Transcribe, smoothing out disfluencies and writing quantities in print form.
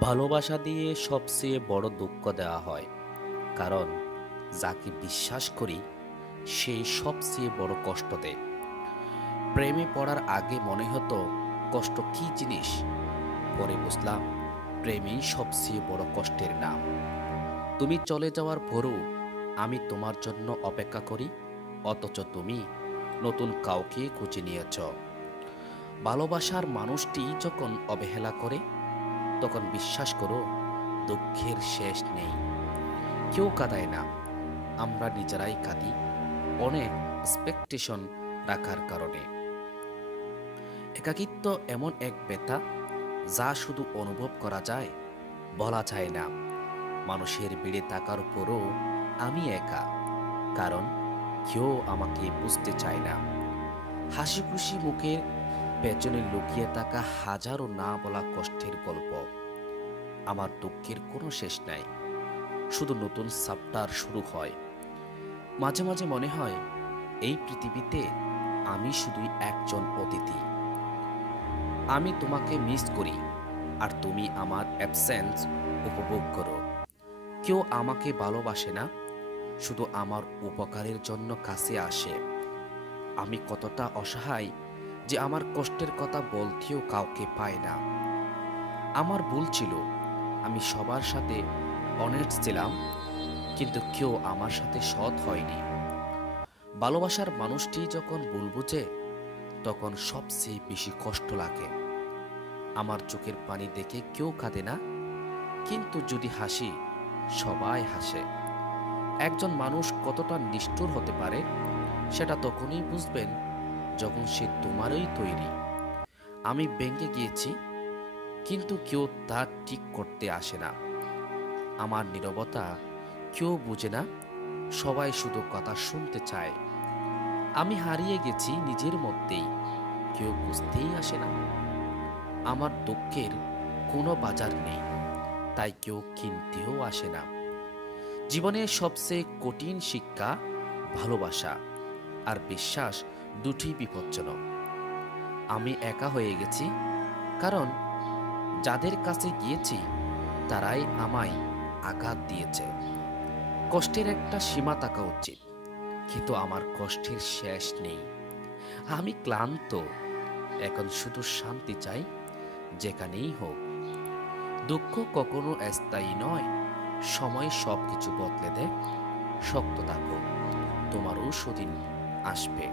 ভালোবাসা দিয়ে সবচেয়ে বড় দুঃখ দেওয়া হয়, কারণ যাকে বিশ্বাস করি সেই সবচেয়ে বড় কষ্ট দেয়। প্রেমে পড়ার আগে মনে হতো কষ্ট কি জিনিস, পরে বুঝলাম প্রেমেই সবচেয়ে বড় কষ্টের নাম। তুমি চলে যাওয়ার পরও আমি তোমার জন্য অপেক্ষা করি, অথচ তুমি নতুন কাউকে খুঁজে নিয়েছ। ভালোবাসার মানুষটি যখন অবহেলা করে তখন বিশ্বাস করো দুঃখের শেষ নেই। কেউ কাঁদায় না, আমরা নিজেরাই কাঁদি, অনেক এক্সপেকটেশন রাখার কারণে। একাকিত্ব এমন এক ব্যথা যা শুধু অনুভব করা যায়, বলা যায় না। মানুষের ভিড়ে থাকার পরও আমি একা, কারণ কেউ আমাকে বুঝতে চায় না। হাসি খুশি মুখের পেছনে লুকিয়ে থাকা হাজারো না বলা কষ্টের গল্প। আমার দুঃখের কোনো শেষ নাই, শুধু নতুন চ্যাপ্টার শুরু হয়। মাঝে মাঝে মনে হয় এই পৃথিবীতে আমি শুধুই একজন অতিথি। আমি তোমাকে মিস করি আর তুমি আমার অ্যাবসেন্স উপভোগ করো। কেউ আমাকে ভালোবাসে না, শুধু আমার উপকারের জন্য কাছে আসে। আমি কতটা অসহায় যে আমার কষ্টের কথা বলতেও কাউকে পায় না। আমার ভুল ছিল, আমি সবার সাথে অনেস্ট ছিলাম, কিন্তু কেউ আমার সাথে সৎ হয়নি। ভালোবাসার মানুষটি যখন ভুল বুঝে তখন সবচেয়ে বেশি কষ্ট লাগে। আমার চোখের পানি দেখে কেউ কাঁদে না, কিন্তু যদি হাসি সবাই হাসে। একজন মানুষ কতটা নিষ্ঠুর হতে পারে সেটা তখনই বুঝবেন যখন সে তোমারই তৈরি। আমি ভেঙে গিয়েছি, কিন্তু কেউ তা ঠিক করতে আসে না। আমার নীরবতা কেউ বুঝে না, সবাই শুধু কথা শুনতে চায়। আমি হারিয়ে গেছি নিজের মধ্যেই, কেউ বুঝতেই আসে না। আমার দুঃখের কোনো বাজার নেই, তাই কেউ কিনতেও আসে না। জীবনের সবচেয়ে কঠিন শিক্ষা ভালোবাসা আর বিশ্বাস দুটি বিপজ্জনক। আমি একা হয়ে গেছি, কারণ যাদের কাছে গিয়েছি তারাই আমায় আঘাত দিয়েছে। কষ্টের একটা সীমা থাকা উচিত, কিন্তু আমার কষ্টের শেষ নেই। আমি ক্লান্ত, এখন শুধু শান্তি চাই, যেখানেই হোক। দুঃখ কখনো স্থায়ী নয়, সময় সবকিছু বদলে দেয়। শক্ত থাকো, তোমারও সুদিন আসবে।